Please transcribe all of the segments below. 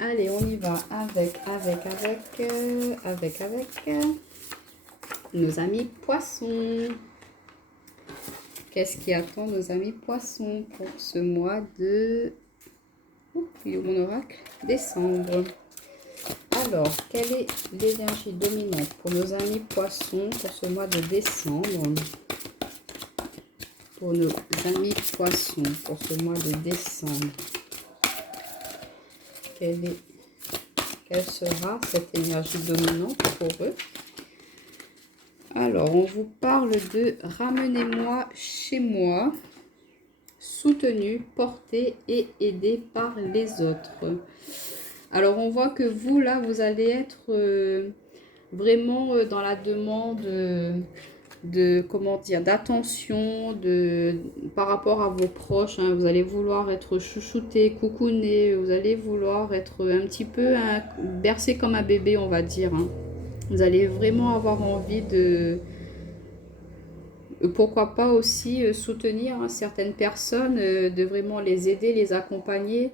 Allez, on y va avec nos amis poissons. Qu'est-ce qui attend nos amis poissons pour ce mois de... Ouh, il est où mon oracle? Décembre. Alors, quelle est l'énergie dominante pour nos amis poissons pour ce mois de décembre? Pour nos amis poissons pour ce mois de décembre. Quelle sera cette énergie dominante pour eux? Alors, on vous parle de « Ramenez-moi chez moi », soutenu, porté et aidé par les autres. Alors, on voit que vous, là, vous allez être vraiment dans la demande comment dire, d'attention par rapport à vos proches. Hein. Vous allez vouloir être chouchouté, coucouné, vous allez vouloir être un petit peu bercé comme un bébé, on va dire. Hein. Vous allez vraiment avoir envie pourquoi pas aussi soutenir certaines personnes, de vraiment les aider, les accompagner,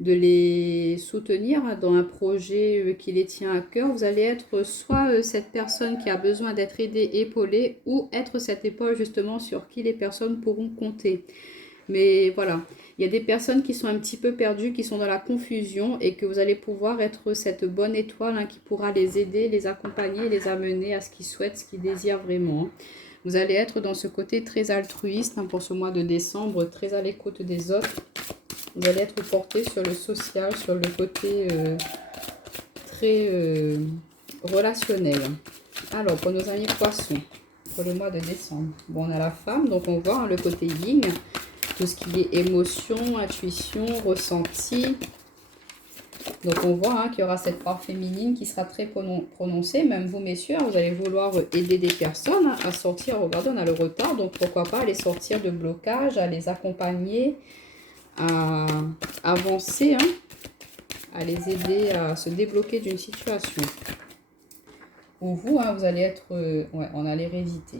de les soutenir dans un projet qui les tient à cœur. Vous allez être soit cette personne qui a besoin d'être aidée, épaulée, ou être cette épaule justement sur qui les personnes pourront compter. Mais voilà, il y a des personnes qui sont un petit peu perdues, qui sont dans la confusion et que vous allez pouvoir être cette bonne étoile hein, qui pourra les aider, les accompagner, les amener à ce qu'ils souhaitent, ce qu'ils désirent vraiment. Vous allez être dans ce côté très altruiste hein, pour ce mois de décembre, très à l'écoute des autres. Vous allez être porté sur le social, sur le côté très relationnel. Alors, pour nos amis poissons, pour le mois de décembre. Bon, on a la femme, donc on voit hein, le côté yin. Tout ce qui est émotion, intuition, ressenti. Donc on voit hein, qu'il y aura cette part féminine qui sera très prononcée. Même vous, messieurs, vous allez vouloir aider des personnes hein, à sortir. Regardez, on a le retard. Donc pourquoi pas les sortir de blocage, à les accompagner, à avancer, hein, à les aider à se débloquer d'une situation. Ou vous, hein, vous allez être ouais, on a l'hérédité.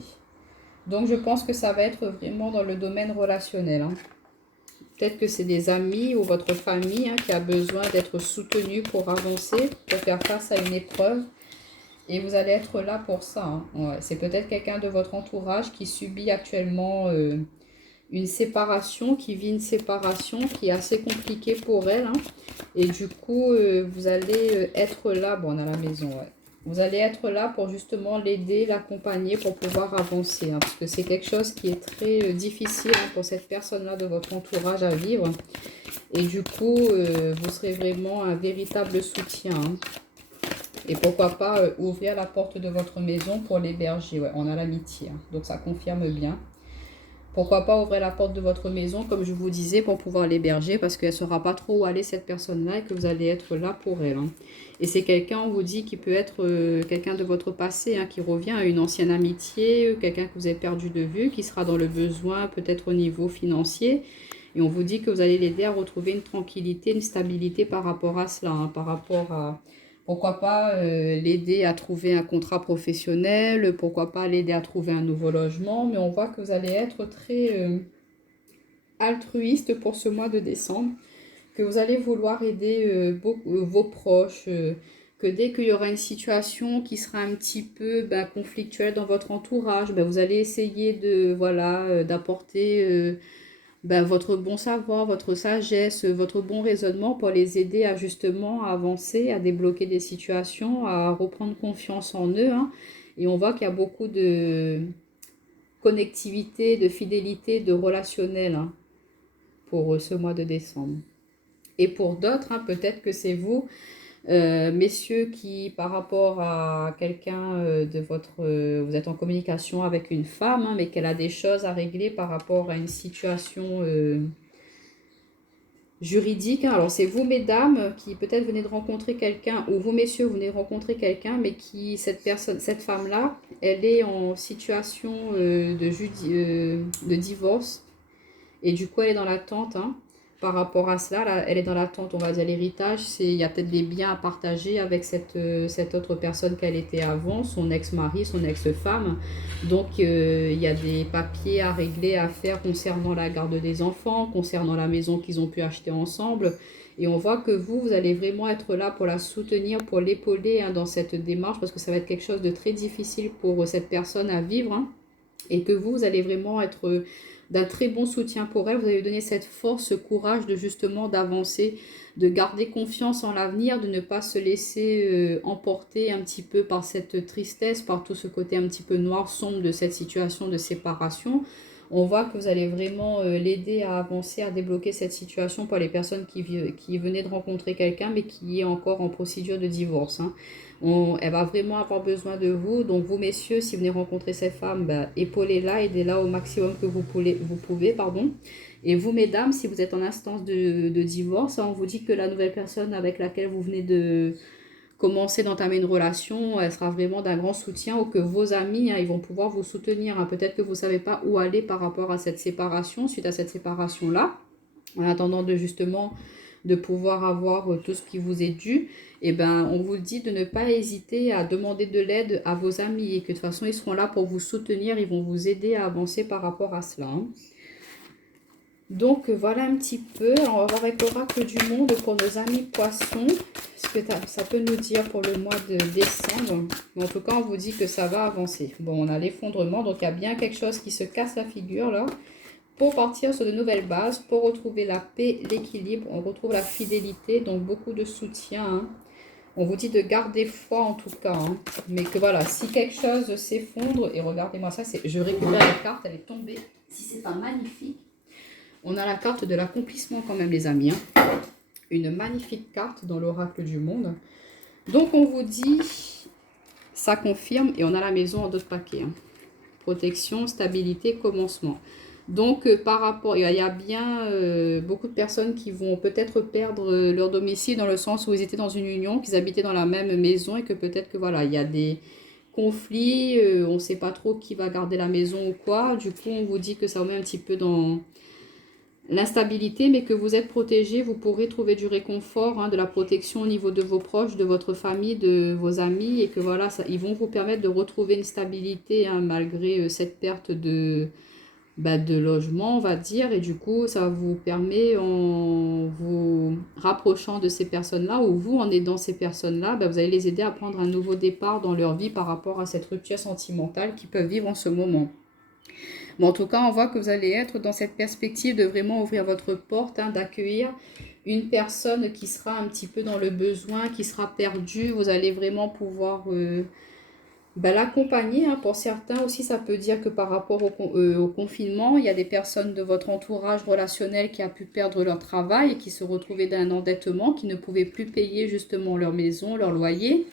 Donc, je pense que ça va être vraiment dans le domaine relationnel. Hein. Peut-être que c'est des amis ou votre famille hein, qui a besoin d'être soutenu pour avancer, pour faire face à une épreuve. Et vous allez être là pour ça. Hein. Ouais, c'est peut-être quelqu'un de votre entourage qui subit actuellement une séparation, qui vit une séparation qui est assez compliquée pour elle. Hein. Et du coup, vous allez être là. Bon, on a la maison, ouais. Vous allez être là pour justement l'aider, l'accompagner pour pouvoir avancer. Hein, parce que c'est quelque chose qui est très difficile hein, pour cette personne-là de votre entourage à vivre. Et du coup, vous serez vraiment un véritable soutien. Hein. Et pourquoi pas ouvrir la porte de votre maison pour l'héberger. Ouais, on a l'amitié. Hein, donc ça confirme bien. Pourquoi pas ouvrir la porte de votre maison, comme je vous disais, pour pouvoir l'héberger, parce qu'elle ne saura pas trop où aller cette personne-là et que vous allez être là pour elle. Hein. Et c'est quelqu'un, on vous dit, qui peut être quelqu'un de votre passé, hein, qui revient à une ancienne amitié, quelqu'un que vous avez perdu de vue, qui sera dans le besoin, peut-être au niveau financier. Et on vous dit que vous allez l'aider à retrouver une tranquillité, une stabilité par rapport à cela, hein, par rapport à... Pourquoi pas l'aider à trouver un contrat professionnel, pourquoi pas l'aider à trouver un nouveau logement. Mais on voit que vous allez être très altruiste pour ce mois de décembre, que vous allez vouloir aider vos proches, que dès qu'il y aura une situation qui sera un petit peu conflictuelle dans votre entourage, vous allez essayer de d'apporter... votre bon savoir, votre sagesse, votre bon raisonnement pour les aider à justement avancer, à débloquer des situations, à reprendre confiance en eux. Hein. Et on voit qu'il y a beaucoup de connectivité, de fidélité, de relationnel hein, pour ce mois de décembre. Et pour d'autres, hein, peut-être que c'est vous, messieurs, qui par rapport à quelqu'un de votre... vous êtes en communication avec une femme, hein, mais qu'elle a des choses à régler par rapport à une situation juridique. Hein. Alors c'est vous, mesdames, qui peut-être venez de rencontrer quelqu'un, ou vous, messieurs, vous venez de rencontrer quelqu'un, mais qui, cette femme-là, elle est en situation de divorce, et du coup elle est dans l'attente, hein. Par rapport à cela, là, elle est dans l'attente, on va dire l'héritage, il y a peut-être des biens à partager avec cette autre personne qu'elle était avant, son ex-mari, son ex-femme. Donc, il y a des papiers à régler, à faire concernant la garde des enfants, concernant la maison qu'ils ont pu acheter ensemble. Et on voit que vous allez vraiment être là pour la soutenir, pour l'épauler dans cette démarche, parce que ça va être quelque chose de très difficile pour cette personne à vivre. Et que vous allez vraiment être d'un très bon soutien pour elle. Vous allez lui donner cette force, ce courage de justement d'avancer, de garder confiance en l'avenir, de ne pas se laisser emporter un petit peu par cette tristesse, par tout ce côté un petit peu noir, sombre de cette situation de séparation. On voit que vous allez vraiment l'aider à avancer, à débloquer cette situation pour les personnes qui venaient de rencontrer quelqu'un, mais qui est encore en procédure de divorce. Elle va vraiment avoir besoin de vous. Donc vous, messieurs, si vous venez rencontrer cette femme, épaulez-la, aidez-la au maximum que vous pouvez. Et vous, mesdames, si vous êtes en instance de divorce, on vous dit que la nouvelle personne avec laquelle vous venez de commencer d'entamer une relation, elle sera vraiment d'un grand soutien, ou que vos amis, ils vont pouvoir vous soutenir. Peut-être que vous ne savez pas où aller par rapport à cette séparation, suite à cette séparation-là, en attendant de pouvoir avoir tout ce qui vous est dû. On vous dit de ne pas hésiter à demander de l'aide à vos amis, et que de toute façon, ils seront là pour vous soutenir, ils vont vous aider à avancer par rapport à cela. Donc, voilà un petit peu. On va voir avec l'oracle du monde pour nos amis poissons, ce que ça peut nous dire pour le mois de décembre. Mais en tout cas, on vous dit que ça va avancer. Bon, on a l'effondrement, donc il y a bien quelque chose qui se casse la figure là. Pour partir sur de nouvelles bases, pour retrouver la paix, l'équilibre, on retrouve la fidélité, donc beaucoup de soutien. On vous dit de garder foi en tout cas, mais que voilà, si quelque chose s'effondre, et regardez-moi ça, je récupère la carte, elle est tombée, si c'est pas magnifique. On a la carte de l'accomplissement quand même, les amis. Une magnifique carte dans l'oracle du monde. Donc on vous dit, ça confirme, et on a la maison en d'autres paquets. Protection, stabilité, commencement. Donc, par rapport, il y a bien beaucoup de personnes qui vont peut-être perdre leur domicile, dans le sens où ils étaient dans une union, qu'ils habitaient dans la même maison, et que peut-être que voilà, il y a des conflits, on ne sait pas trop qui va garder la maison ou quoi. Du coup, on vous dit que ça vous met un petit peu dans l'instabilité, mais que vous êtes protégé, vous pourrez trouver du réconfort, de la protection au niveau de vos proches, de votre famille, de vos amis, et que voilà, ils vont vous permettre de retrouver une stabilité malgré cette perte de logement, on va dire. Et du coup, ça vous permet, en vous rapprochant de ces personnes-là, ou vous, en aidant ces personnes-là, vous allez les aider à prendre un nouveau départ dans leur vie par rapport à cette rupture sentimentale qu'ils peuvent vivre en ce moment. Mais en tout cas, on voit que vous allez être dans cette perspective de vraiment ouvrir votre porte, d'accueillir une personne qui sera un petit peu dans le besoin, qui sera perdue. Vous allez vraiment pouvoir l'accompagner. Pour certains aussi, ça peut dire que par rapport au confinement, il y a des personnes de votre entourage relationnel qui a pu perdre leur travail et qui se retrouvaient dans un endettement, qui ne pouvaient plus payer justement leur maison, leur loyer.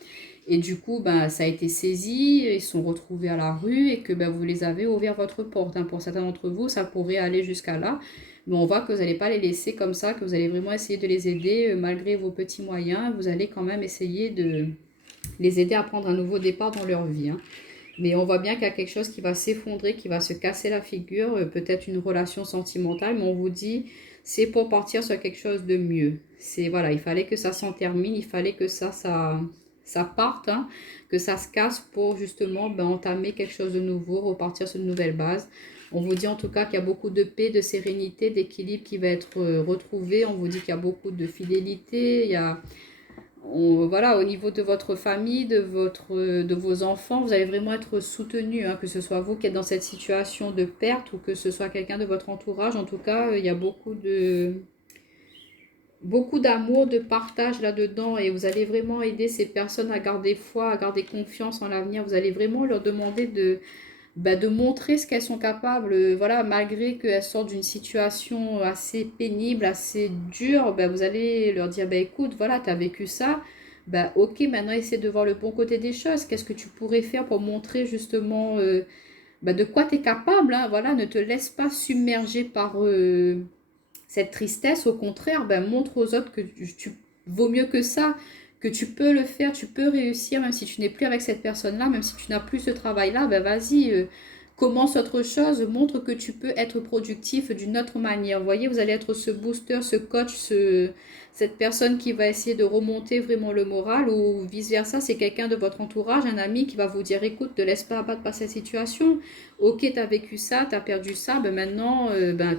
Et du coup, ça a été saisi, ils sont retrouvés à la rue, et que vous les avez ouvert votre porte. Pour certains d'entre vous, ça pourrait aller jusqu'à là. Mais on voit que vous n'allez pas les laisser comme ça, que vous allez vraiment essayer de les aider malgré vos petits moyens. Vous allez quand même essayer de les aider à prendre un nouveau départ dans leur vie. Mais on voit bien qu'il y a quelque chose qui va s'effondrer, qui va se casser la figure, peut-être une relation sentimentale, mais on vous dit, c'est pour partir sur quelque chose de mieux. Voilà, il fallait que ça s'en termine, il fallait que ça parte, que ça se casse pour justement entamer quelque chose de nouveau, repartir sur une nouvelle base. On vous dit en tout cas qu'il y a beaucoup de paix, de sérénité, d'équilibre qui va être retrouvé. On vous dit qu'il y a beaucoup de fidélité, il y a... voilà, au niveau de votre famille, de vos enfants, vous allez vraiment être soutenu, que ce soit vous qui êtes dans cette situation de perte, ou que ce soit quelqu'un de votre entourage. En tout cas, il y a beaucoup d'amour, de partage là-dedans, et vous allez vraiment aider ces personnes à garder foi, à garder confiance en l'avenir. Vous allez vraiment leur demander de montrer ce qu'elles sont capables, voilà, malgré qu'elles sortent d'une situation assez pénible, assez dure. Vous allez leur dire, écoute, voilà, tu as vécu ça, ok, maintenant essaie de voir le bon côté des choses. Qu'est-ce que tu pourrais faire pour montrer justement de quoi tu es capable, voilà, ne te laisse pas submerger par cette tristesse. Au contraire, montre aux autres que tu vaut mieux que ça, que tu peux le faire, tu peux réussir, même si tu n'es plus avec cette personne-là, même si tu n'as plus ce travail-là, vas-y, commence autre chose, montre que tu peux être productif d'une autre manière. Vous voyez, vous allez être ce booster, ce coach, cette personne qui va essayer de remonter vraiment le moral, ou vice-versa, c'est quelqu'un de votre entourage, un ami qui va vous dire, écoute, ne te laisse pas abattre par cette situation. Ok, tu as vécu ça, tu as perdu ça, maintenant,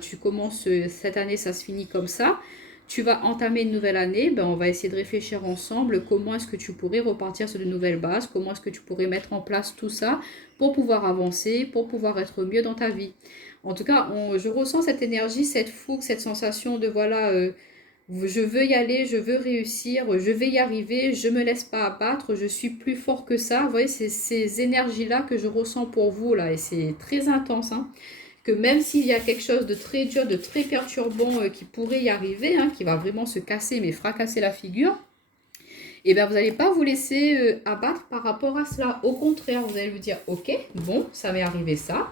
tu commences, cette année, ça se finit comme ça. tu vas entamer une nouvelle année, ben, on va essayer de réfléchir ensemble comment est-ce que tu pourrais repartir sur de nouvelles bases, comment est-ce que tu pourrais mettre en place tout ça pour pouvoir avancer, pour pouvoir être mieux dans ta vie. En tout cas, je ressens cette énergie, cette fougue, cette sensation de voilà, je veux y aller, je veux réussir, je vais y arriver, je me laisse pas abattre, je suis plus fort que ça. Vous voyez, c'est ces énergies-là que je ressens pour vous là, et c'est très intense, hein. Que même s'il y a quelque chose de très dur, de très perturbant qui pourrait y arriver, hein, qui va vraiment se casser, mais fracasser la figure, et bien vous n'allez pas vous laisser abattre par rapport à cela. Au contraire, vous allez vous dire, ok, bon, ça m'est arrivé ça,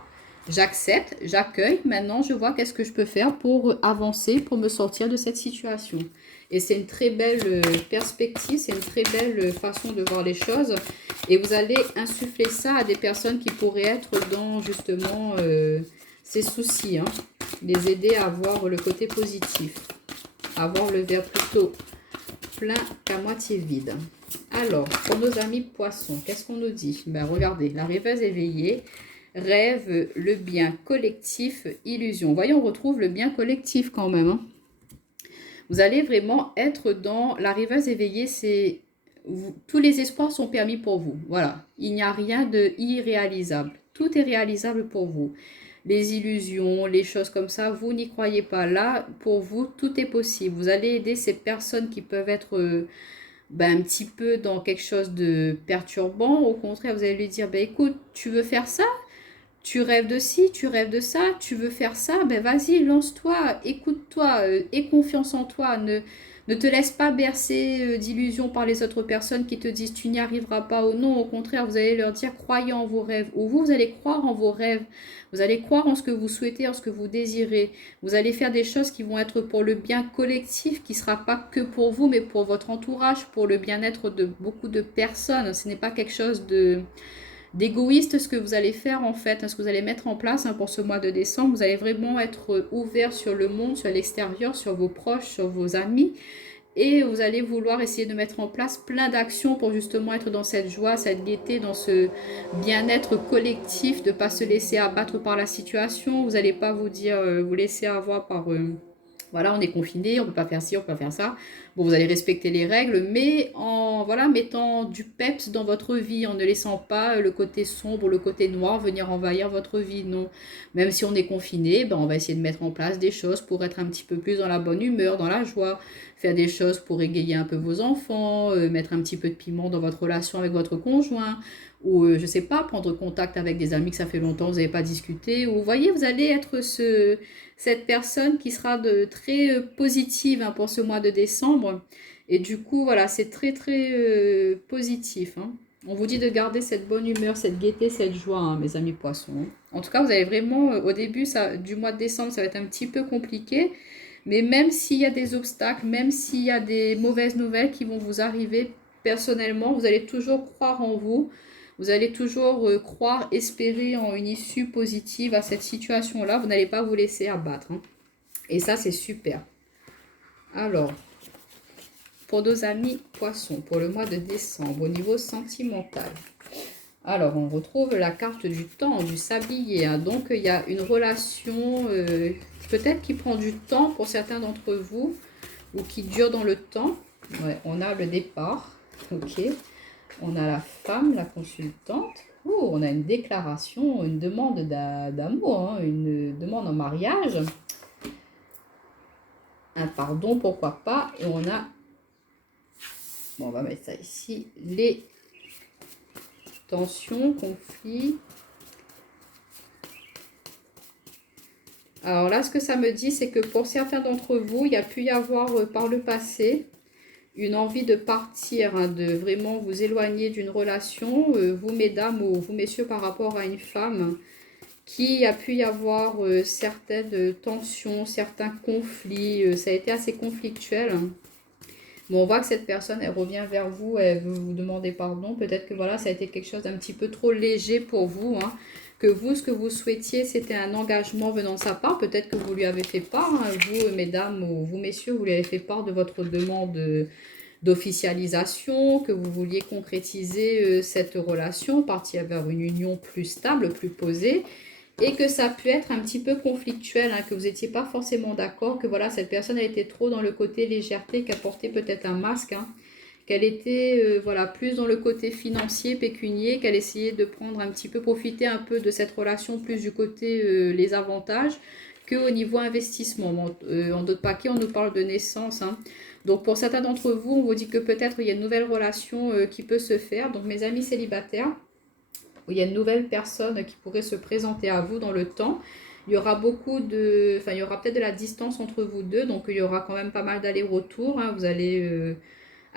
j'accepte, j'accueille, maintenant je vois qu'est-ce que je peux faire pour avancer, pour me sortir de cette situation. Et c'est une très belle perspective, c'est une très belle façon de voir les choses. Et vous allez insuffler ça à des personnes qui pourraient être dans justement ces soucis, hein. Les aider à voir le côté positif, à voir le verre plutôt plein qu'à moitié vide. Alors, pour nos amis poissons, qu'est-ce qu'on nous dit? Ben, regardez, la rêveuse éveillée rêve le bien collectif, illusion. Voyons, on retrouve le bien collectif quand même, hein. Vous allez vraiment être dans la rêveuse éveillée, c'est tous les espoirs sont permis pour vous. Voilà, il n'y a rien de irréalisable. Tout est réalisable pour vous. Les illusions, les choses comme ça, vous n'y croyez pas. Là, pour vous, tout est possible. Vous allez aider ces personnes qui peuvent être un petit peu dans quelque chose de perturbant. Au contraire, vous allez lui dire, écoute, tu veux faire ça? Tu rêves de ci, tu rêves de ça, tu veux faire ça, vas-y, lance-toi, écoute-toi, aie confiance en toi, ne te laisse pas bercer d'illusions par les autres personnes qui te disent tu n'y arriveras pas ou non. Au contraire, vous allez leur dire croyez en vos rêves, ou vous allez croire en vos rêves, vous allez croire en ce que vous souhaitez, en ce que vous désirez. Vous allez faire des choses qui vont être pour le bien collectif, qui ne sera pas que pour vous, mais pour votre entourage, pour le bien-être de beaucoup de personnes. Ce n'est pas quelque chose d'égoïste ce que vous allez faire en fait, ce que vous allez mettre en place pour ce mois de décembre. Vous allez vraiment être ouvert sur le monde, sur l'extérieur, sur vos proches, sur vos amis. Et vous allez vouloir essayer de mettre en place plein d'actions pour justement être dans cette joie, cette gaieté, dans ce bien-être collectif, de ne pas se laisser abattre par la situation. Vous n'allez pas vous dire, vous laisser avoir par... voilà, on est confiné, on ne peut pas faire ci, on ne peut pas faire ça. Bon, vous allez respecter les règles, mais en voilà, mettant du peps dans votre vie, en ne laissant pas le côté sombre, le côté noir venir envahir votre vie. Non, même si on est confiné, on va essayer de mettre en place des choses pour être un petit peu plus dans la bonne humeur, dans la joie, faire des choses pour égayer un peu vos enfants, mettre un petit peu de piment dans votre relation avec votre conjoint, ou je sais pas, prendre contact avec des amis que ça fait longtemps que vous n'avez pas discuté, ou vous voyez, vous allez être cette personne qui sera très positive pour ce mois de décembre. Et du coup, voilà, c'est très positif, hein. On vous dit de garder cette bonne humeur, cette gaieté, cette joie, mes amis poissons. En tout cas, vous allez vraiment, au début du mois de décembre, ça va être un petit peu compliqué. Mais même s'il y a des obstacles, même s'il y a des mauvaises nouvelles qui vont vous arriver, personnellement, vous allez toujours croire en vous. Vous allez toujours croire, espérer en une issue positive à cette situation-là. Vous n'allez pas vous laisser abattre, hein. Et ça, c'est super. Alors, pour nos amis poissons, pour le mois de décembre, au niveau sentimental. Alors, on retrouve la carte du temps, du sablier, hein. Donc, il y a une relation peut-être qui prend du temps pour certains d'entre vous ou qui dure dans le temps. Ouais, on a le départ, ok. On a la femme, la consultante. Oh, on a une déclaration, une demande d'amour, hein, une demande en mariage. Un pardon, pourquoi pas. Et on a... Bon, on va mettre ça ici. Les tensions, conflits. Alors là, ce que ça me dit, c'est que pour certains d'entre vous, il y a pu y avoir par le passé une envie de partir, hein, de vraiment vous éloigner d'une relation, vous mesdames ou vous messieurs par rapport à une femme, qui a pu y avoir certaines tensions, certains conflits, ça a été assez conflictuel. Bon, on voit que cette personne, elle revient vers vous, elle veut vous demander pardon, peut-être que voilà, ça a été quelque chose d'un petit peu trop léger pour vous, hein. Que vous, ce que vous souhaitiez, c'était un engagement venant de sa part. Peut-être que vous lui avez fait part, hein, vous, mesdames, ou vous, messieurs, vous lui avez fait part de votre demande d'officialisation, que vous vouliez concrétiser cette relation, partir vers une union plus stable, plus posée. et que ça peut être un petit peu conflictuel, hein, que vous n'étiez pas forcément d'accord, que voilà, cette personne a été trop dans le côté légèreté, qu'elle portait peut-être un masque, hein, qu'elle était voilà, plus dans le côté financier, pécunier, qu'elle essayait de prendre un petit peu, profiter un peu de cette relation, plus du côté les avantages, qu'au niveau investissement. En d'autres paquets, on nous parle de naissance, hein. Donc pour certains d'entre vous, on vous dit que peut-être il y a une nouvelle relation qui peut se faire. Donc mes amis célibataires, où il y a une nouvelle personne qui pourrait se présenter à vous dans le temps. Il y aura il y aura peut-être de la distance entre vous deux, donc il y aura quand même pas mal d'allers-retours, hein. Vous allez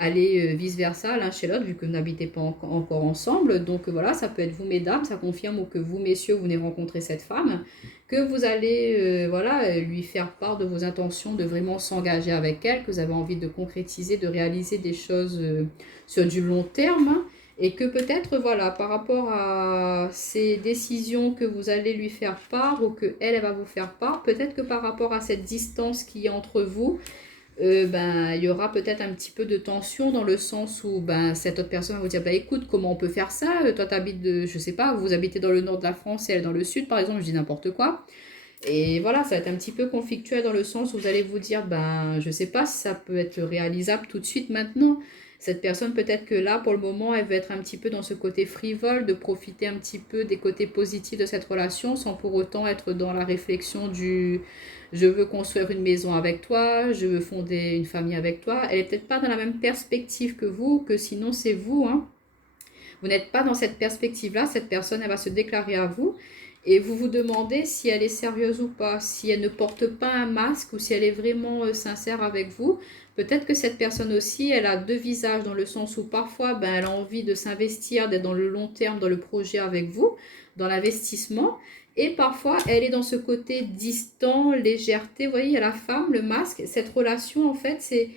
aller vice-versa l'un chez l'autre, vu que vous n'habitez pas encore ensemble. Donc voilà, ça peut être vous, mesdames, ça confirme, ou que vous, messieurs, vous venez rencontrer cette femme, que vous allez voilà, lui faire part de vos intentions de vraiment s'engager avec elle, que vous avez envie de concrétiser, de réaliser des choses sur du long terme, hein. Et que peut-être, voilà, par rapport à ces décisions que vous allez lui faire part, ou que elle va vous faire part, peut-être que par rapport à cette distance qui est entre vous, il y aura peut-être un petit peu de tension, dans le sens où cette autre personne va vous dire, écoute, comment on peut faire ça? Toi, t'habites je sais pas, vous habitez dans le nord de la France et elle dans le sud, par exemple, je dis n'importe quoi. Et voilà, ça va être un petit peu conflictuel, dans le sens où vous allez vous dire, je sais pas si ça peut être réalisable tout de suite maintenant. Cette personne, peut-être que là, pour le moment, elle veut être un petit peu dans ce côté frivole, de profiter un petit peu des côtés positifs de cette relation, sans pour autant être dans la réflexion du je veux construire une maison avec toi, je veux fonder une famille avec toi. Elle est peut-être pas dans la même perspective que vous, que sinon c'est vous, hein. Vous n'êtes pas dans cette perspective-là, cette personne, elle va se déclarer à vous et vous vous demandez si elle est sérieuse ou pas, si elle ne porte pas un masque ou si elle est vraiment sincère avec vous. Peut-être que cette personne aussi, elle a deux visages, dans le sens où parfois, elle a envie de s'investir, d'être dans le long terme, dans le projet avec vous, dans l'investissement. Et parfois, elle est dans ce côté distant, légèreté. Vous voyez, il y a la femme, le masque. Cette relation, en fait, c'est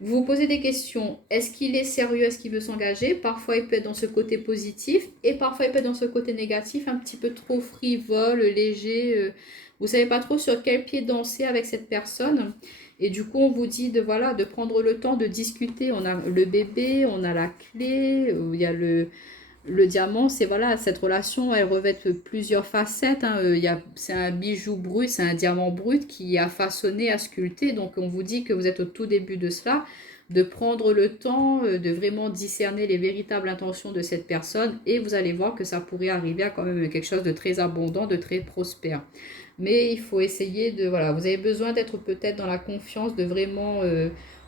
vous vous posez des questions. Est-ce qu'il est sérieux? Est-ce qu'il veut s'engager? Parfois, il peut être dans ce côté positif et parfois, il peut être dans ce côté négatif, un petit peu trop frivole, léger. Vous ne savez pas trop sur quel pied danser avec cette personne. Et du coup, on vous dit de, voilà, de prendre le temps de discuter. On a le bébé, on a la clé, il y a le diamant, c'est voilà, cette relation, elle revêt plusieurs facettes, hein. C'est un bijou brut, c'est un diamant brut qui a façonné, a sculpté. Donc on vous dit que vous êtes au tout début de cela, de prendre le temps de vraiment discerner les véritables intentions de cette personne, et vous allez voir que ça pourrait arriver à quand même quelque chose de très abondant, de très prospère. Mais il faut essayer de, voilà, vous avez besoin d'être peut-être dans la confiance, de vraiment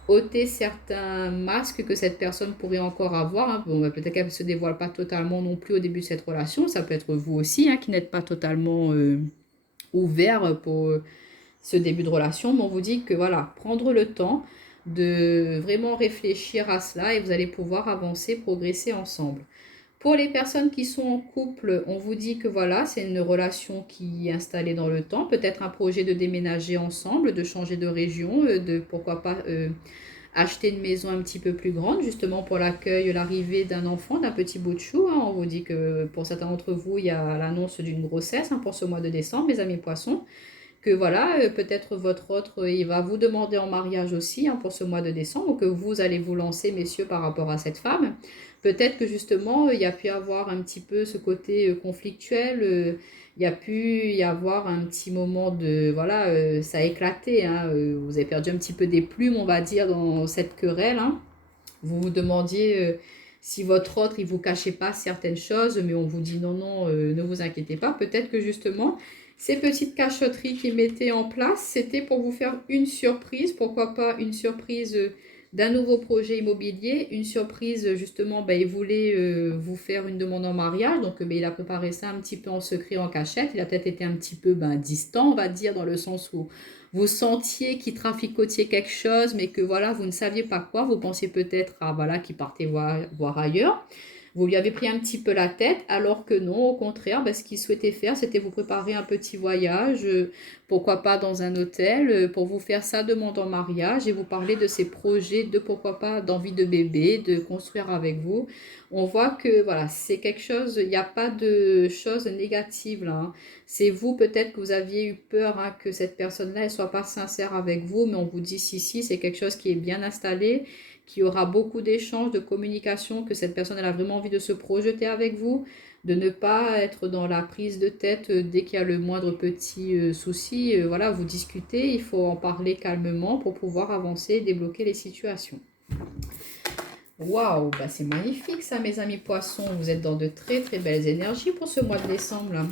ôter certains masques que cette personne pourrait encore avoir, hein. Bon, peut-être qu'elle ne se dévoile pas totalement non plus au début de cette relation. Ça peut être vous aussi, hein, qui n'êtes pas totalement ouvert pour ce début de relation. Mais on vous dit que voilà, prendre le temps de vraiment réfléchir à cela et vous allez pouvoir avancer, progresser ensemble. Pour les personnes qui sont en couple, on vous dit que voilà, c'est une relation qui est installée dans le temps. Peut-être un projet de déménager ensemble, de changer de région, de pourquoi pas acheter une maison un petit peu plus grande, justement pour l'accueil, l'arrivée d'un enfant, d'un petit bout de chou, hein. On vous dit que pour certains d'entre vous, il y a l'annonce d'une grossesse, hein, pour ce mois de décembre, mes amis poissons. Que voilà, peut-être votre autre, il va vous demander en mariage aussi, hein, pour ce mois de décembre, ou que vous allez vous lancer, messieurs, par rapport à cette femme. Peut-être que justement, il y a pu avoir un petit peu ce côté conflictuel, il y a pu y avoir un petit moment de, voilà, ça a éclaté, hein, vous avez perdu un petit peu des plumes, on va dire, dans cette querelle, hein. Vous vous demandiez si votre autre, il vous cachait pas certaines choses, mais on vous dit non, non, ne vous inquiétez pas. Peut-être que justement, ces petites cachotteries qu'il mettait en place, c'était pour vous faire une surprise. Pourquoi pas une surprise d'un nouveau projet immobilier, une surprise justement, il voulait vous faire une demande en mariage, donc il a préparé ça un petit peu en secret, en cachette. Il a peut-être été un petit peu distant, on va dire, dans le sens où vous sentiez qu'il traficotiez quelque chose, mais que voilà, vous ne saviez pas quoi. Vous pensiez peut-être à voilà, qu'il partait voir ailleurs. Vous lui avez pris un petit peu la tête, alors que non, au contraire, ce qu'il souhaitait faire, c'était vous préparer un petit voyage, pourquoi pas dans un hôtel, pour vous faire sa demande en mariage et vous parler de ses projets, de pourquoi pas d'envie de bébé, de construire avec vous. On voit que voilà, c'est quelque chose, il n'y a pas de choses négatives là, hein. C'est vous peut-être que vous aviez eu peur, hein, que cette personne-là ne soit pas sincère avec vous, mais on vous dit si, si, c'est quelque chose qui est bien installé, qu'il y aura beaucoup d'échanges, de communication, que cette personne elle a vraiment envie de se projeter avec vous, de ne pas être dans la prise de tête dès qu'il y a le moindre petit souci. Voilà, vous discutez, il faut en parler calmement pour pouvoir avancer et débloquer les situations. Waouh, bah c'est magnifique ça mes amis poissons, vous êtes dans de très très belles énergies pour ce mois de décembre là.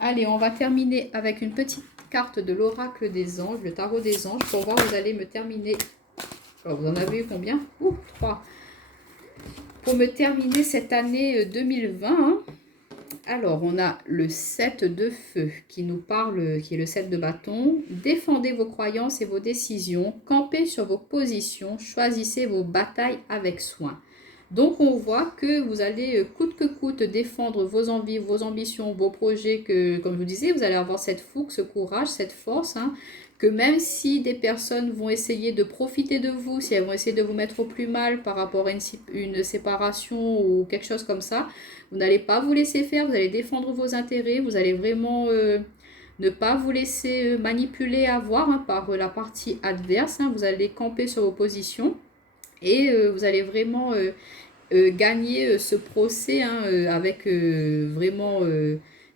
Allez, on va terminer avec une petite carte de l'oracle des anges, le tarot des anges, pour voir, vous allez me terminer. Alors, vous en avez eu combien? 3. Pour me terminer cette année 2020, hein. Alors, on a le 7 de feu qui nous parle, qui est le 7 de bâton. Défendez vos croyances et vos décisions, campez sur vos positions, choisissez vos batailles avec soin. Donc, on voit que vous allez coûte que coûte défendre vos envies, vos ambitions, vos projets, que, comme je vous disais, vous allez avoir cette fougue, ce courage, cette force, hein, que même si des personnes vont essayer de profiter de vous, si elles vont essayer de vous mettre au plus mal par rapport à une séparation ou quelque chose comme ça, vous n'allez pas vous laisser faire, vous allez défendre vos intérêts, vous allez vraiment ne pas vous laisser manipuler, avoir hein, par la partie adverse, hein, vous allez camper sur vos positions et vous allez vraiment gagner ce procès hein, avec vraiment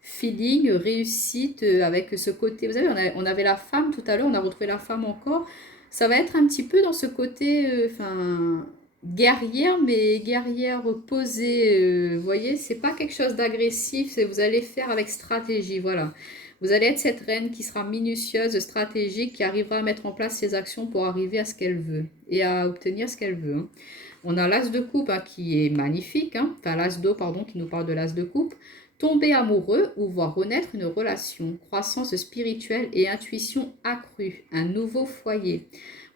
feeling, réussite, avec ce côté. Vous savez, on avait la femme tout à l'heure, on a retrouvé la femme encore. Ça va être un petit peu dans ce côté, guerrière, mais guerrière posée. Vous voyez, c'est pas quelque chose d'agressif, vous allez faire avec stratégie, voilà. Vous allez être cette reine qui sera minutieuse, stratégique, qui arrivera à mettre en place ses actions pour arriver à ce qu'elle veut et à obtenir ce qu'elle veut. Hein. On a l'as de coupe hein, qui est magnifique, hein, enfin l'as d'eau pardon, qui nous parle de l'as de coupe. Tomber amoureux ou voir renaître une relation, croissance spirituelle et intuition accrue, un nouveau foyer.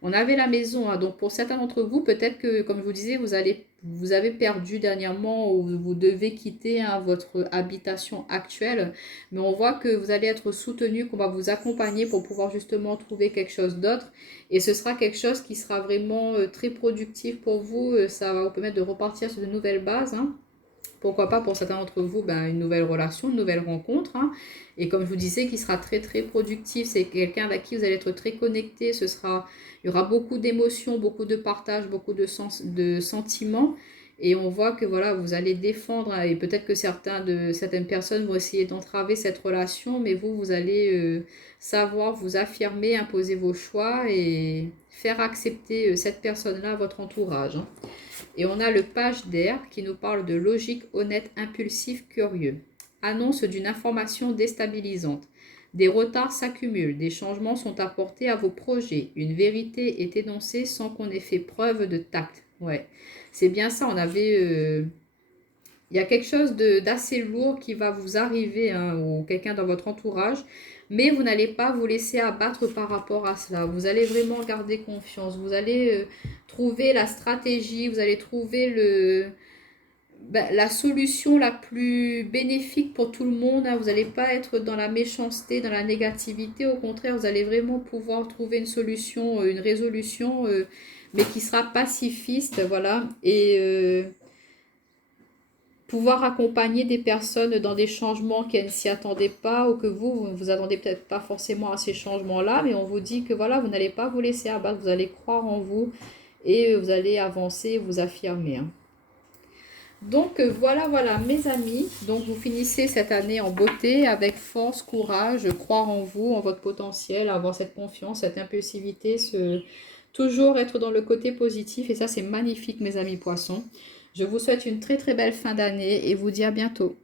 On avait la maison, hein, donc pour certains d'entre vous, peut-être que, comme je vous disais, vous avez perdu dernièrement ou vous devez quitter hein, votre habitation actuelle, mais on voit que vous allez être soutenu, qu'on va vous accompagner pour pouvoir justement trouver quelque chose d'autre, et ce sera quelque chose qui sera vraiment très productif pour vous, ça va vous permettre de repartir sur de nouvelles bases, hein. Pourquoi pas pour certains d'entre vous, une nouvelle relation, une nouvelle rencontre. Hein. Et comme je vous disais, qui sera très très productif. C'est quelqu'un avec qui vous allez être très connecté. Il y aura beaucoup d'émotions, beaucoup de partage, beaucoup de sentiments. Et on voit que voilà, vous allez défendre. Hein, et peut-être que certaines personnes vont essayer d'entraver cette relation. Mais vous allez savoir vous affirmer, imposer vos choix et faire accepter cette personne-là à votre entourage. Hein. Et on a le page d'air qui nous parle de logique, honnête, impulsif, curieux. Annonce d'une information déstabilisante. Des retards s'accumulent, des changements sont apportés à vos projets. Une vérité est énoncée sans qu'on ait fait preuve de tact. Ouais, c'est bien ça, il y a quelque chose d'assez lourd qui va vous arriver, hein, ou quelqu'un dans votre entourage, mais vous n'allez pas vous laisser abattre par rapport à cela. Vous allez vraiment garder confiance. Vous allez trouver la stratégie, vous allez trouver la solution la plus bénéfique pour tout le monde. Hein. Vous n'allez pas être dans la méchanceté, dans la négativité. Au contraire, vous allez vraiment pouvoir trouver une solution, une résolution, mais qui sera pacifiste, voilà. Et pouvoir accompagner des personnes dans des changements qui ne s'y attendaient pas ou que vous ne vous attendez peut-être pas forcément à ces changements-là, mais on vous dit que voilà, vous n'allez pas vous laisser abattre, vous allez croire en vous et vous allez avancer, vous affirmer. Hein. Donc voilà mes amis, donc vous finissez cette année en beauté avec force, courage, croire en vous, en votre potentiel, avoir cette confiance, cette impulsivité, toujours être dans le côté positif et ça c'est magnifique mes amis poissons. Je vous souhaite une très très belle fin d'année et vous dis à bientôt.